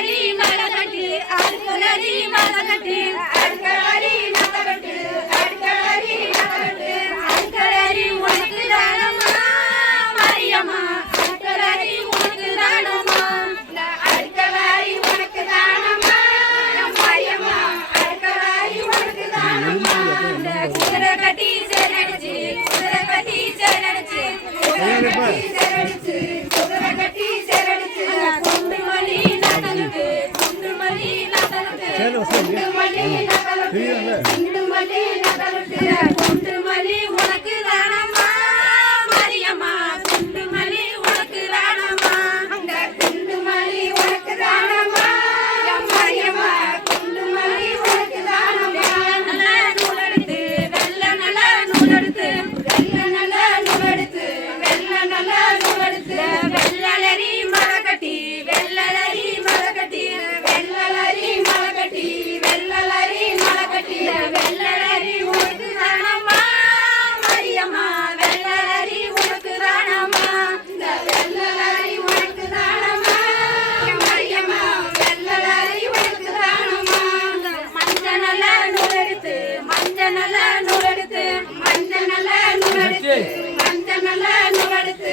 அருகலரி மலகட்டு அருகலரி மலகட்டு அருகலரி மலகட்டு அருகலரி மலகட்டு அருகலரி உனக்கு தானமா மரியம்மா. அருகலரி உனக்கு தானமா அருகலரி உனக்கு தானமா மரியம்மா. அருகலரி உனக்கு தானமா குதிரை கட்டி சேரடிச்சு குதிரை கட்டி சேரடிச்சு குதிரை கட்டி சேரடிச்சு. நல்ல நூலெடுத்து மஞ்சள் நல்ல நூலெடுத்து மஞ்சள் நல்ல நூலெடுத்து